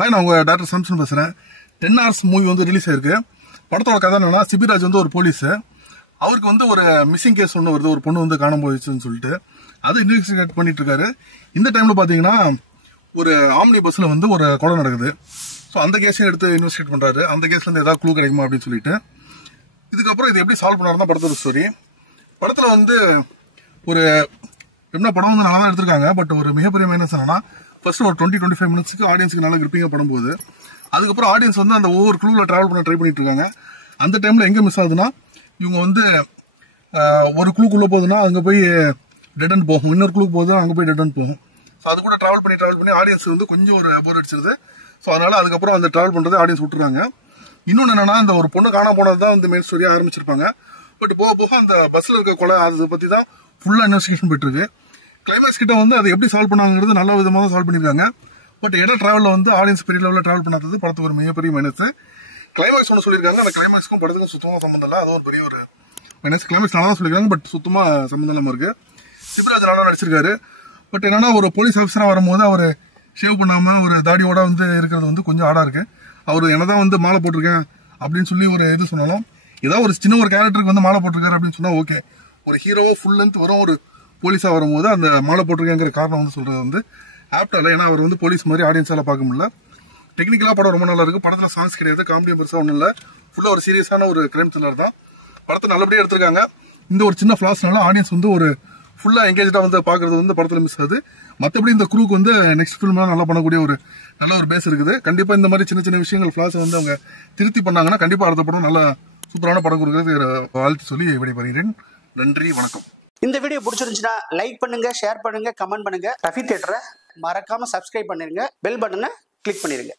Hi, நான் உங்கள் doctor Samson பேசுகிறேன். 10 hours மூவி வந்து ரிலீஸ் ஆயிருக்கு. படத்தோட கதை என்னன்னா, சிபிராஜ் வந்து ஒரு போலீஸு. அவருக்கு வந்து ஒரு மிஸ்ஸிங் கேஸ் ஒன்று வருது. ஒரு பொண்ணு வந்து காணாம போயிடுச்சுன்னு சொல்லிட்டு அது இன்வெஸ்டிகேட் பண்ணிட்டு இருக்காரு. இந்த டைமில் பார்த்தீங்கன்னா ஒரு ஆம்னி பஸ்ஸில் வந்து ஒரு கொலை நடக்குது. ஸோ அந்த கேஸையும் எடுத்து இன்வெஸ்டிகேட் பண்ணுறாரு. அந்த கேஸ்லேருந்து ஏதாவது க்ளூ கிடைக்குமா அப்படின்னு சொல்லிட்டு இதுக்கப்புறம் இது எப்படி சால்வ் பண்ணாருன்னா படத்தோட ஸ்டோரி. படத்தில் வந்து ஒரு என்ன படம் வந்து நல்லா தான் எடுத்திருக்காங்க. பட் ஒரு மிகப்பெரிய மைனஸ் என்னன்னா, ஃபர்ஸ்ட் ஒரு 20-25 மினிட்ஸ்க்கு ஆடியன்ஸுக்கு நல்லா கிரிப்பிங்காக படும்போது அதுக்கப்புறம் ஆடியன்ஸ் வந்து அந்த ஒவ்வொரு க்ளூவில் ட்ராவல் பண்ண ட்ரை பண்ணிட்டு இருக்காங்க. அந்த டைமில் எங்கே மிஸ் ஆகுதுன்னா, இவங்க வந்து ஒரு க்ளூக்குள்ளே போகுதுன்னா அங்கே போய் டெட் அண்ட் போகும், இன்னொரு க்ளூக்கு போகுது அங்கே போய் டெட் அண்ட் போகும். ஸோ அது கூட ட்ராவல் பண்ணி ஆடியன்ஸ் வந்து கொஞ்சம் ஒரு போர் அடிச்சிருது. ஸோ அதனால அதுக்கப்புறம் அந்த ட்ராவல் பண்ணுறது ஆடியன்ஸ் விட்டுறாங்க. இன்னொன்று என்னன்னா, இந்த ஒரு பொண்ணு காணாம போனது தான் வந்து மெயின் ஸ்டோரியாக ஆரம்பிச்சிருப்பாங்க. பட் போக போக அந்த பஸ்ஸில் இருக்க கொலை அதை பற்றி தான் ஃபுல்லாக இன்வெஸ்டிகேஷன் போயிட்டு இருக்கு. கிளைமேக்ஸ் கிட்ட வந்து அதை எப்படி சால்வ் பண்ணாங்கிறது நல்ல விதமாக தான் சால்வ் பண்ணியிருக்காங்க. பட் இட டிராவலில் வந்து ஆடியன்ஸ் பெரிய லெவலில் ட்ராவல் பண்ணாதது படத்துக்கு ஒரு மிகப்பெரிய மைனஸ். கிளைமேக்ஸ் ஒன்று சொல்லியிருக்காங்க, அந்த கிளைமேக்ஸ்க்கும் படத்துக்கும் சுத்தமாக சம்மந்தம் இல்லை. அது ஒரு பெரிய ஒரு மைனஸ். கிளைமேக்ஸ் நல்லா தான் சொல்லியிருக்காங்க, பட் சுத்தமாக சம்மந்தம் இல்லாமல் இருக்கு. சிவராஜ் நல்லா நடிச்சிருக்காரு. பட் என்னன்னா, ஒரு போலீஸ் ஆஃபீஸராக வரும்போது அவர் ஷேவ் பண்ணாமல் ஒரு தாடியோட வந்து இருக்கிறது வந்து கொஞ்சம் ஆடாக இருக்கு. அவர் என்னதான் வந்து மாலை போட்டிருக்கேன் அப்படின்னு சொல்லி ஒரு இது சொன்னாலும், ஏதாவது ஒரு சின்ன ஒரு கேரக்டருக்கு வந்து மாலை போட்டிருக்காரு அப்படின்னு சொன்னால் ஓகே. ஒரு ஹீரோவோ ஃபுல் லென்த் வரும் ஒரு போலீஸாக வரும்போது அந்த மாலை போட்டிருக்கேங்கிற காரணம் வந்து சொல்றது வந்து ஆப்டா இல்லை. ஏன்னா அவர் வந்து போலீஸ் மாதிரி ஆடியன்ஸால பார்க்க முடியல. டெக்னிக்கலாக படம் ரொம்ப நல்லா இருக்கு. படத்தில் சாங்ஸ் கிடையாது, காமெடியும் பெருசாக ஒன்றும் இல்லை. ஃபுல்லாக ஒரு சீரியஸான ஒரு கிரைம் த்ரில்லர் தான். படத்தை நல்லபடியாக எடுத்திருக்காங்க. இந்த ஒரு சின்ன ஃபிளாஸ்னால ஆடியன்ஸ் வந்து ஒரு ஃபுல்லாக எங்கேஜாக வந்து பார்க்கறது வந்து படத்தில் மிஸ் ஆகுது. மற்றபடி இந்த குரூக்கு வந்து நெக்ஸ்ட் ஃபிலிம்லாம் நல்லா பண்ணக்கூடிய ஒரு நல்ல ஒரு பேஸ் இருக்குது. கண்டிப்பாக இந்த மாதிரி சின்ன சின்ன விஷயங்கள் ஃபிளாஸ் வந்து அவங்க திருத்தி பண்ணாங்கன்னா கண்டிப்பாக அடுத்த படம் நல்ல சூப்பரான படம் கொடுக்குறது வாழ்த்து சொல்லி விடைபெறுகிறேன். நன்றி, வணக்கம். இந்த வீடியோ பிடிச்சிருந்துச்சுன்னா லைக் பண்ணுங்க, ஷேர் பண்ணுங்க, கமெண்ட் பண்ணுங்க. ரஃபி தியேட்டரை மறக்காம சப்ஸ்கிரைப் பண்ணிருங்க. பெல் பட்டனை கிளிக் பண்ணிருங்க.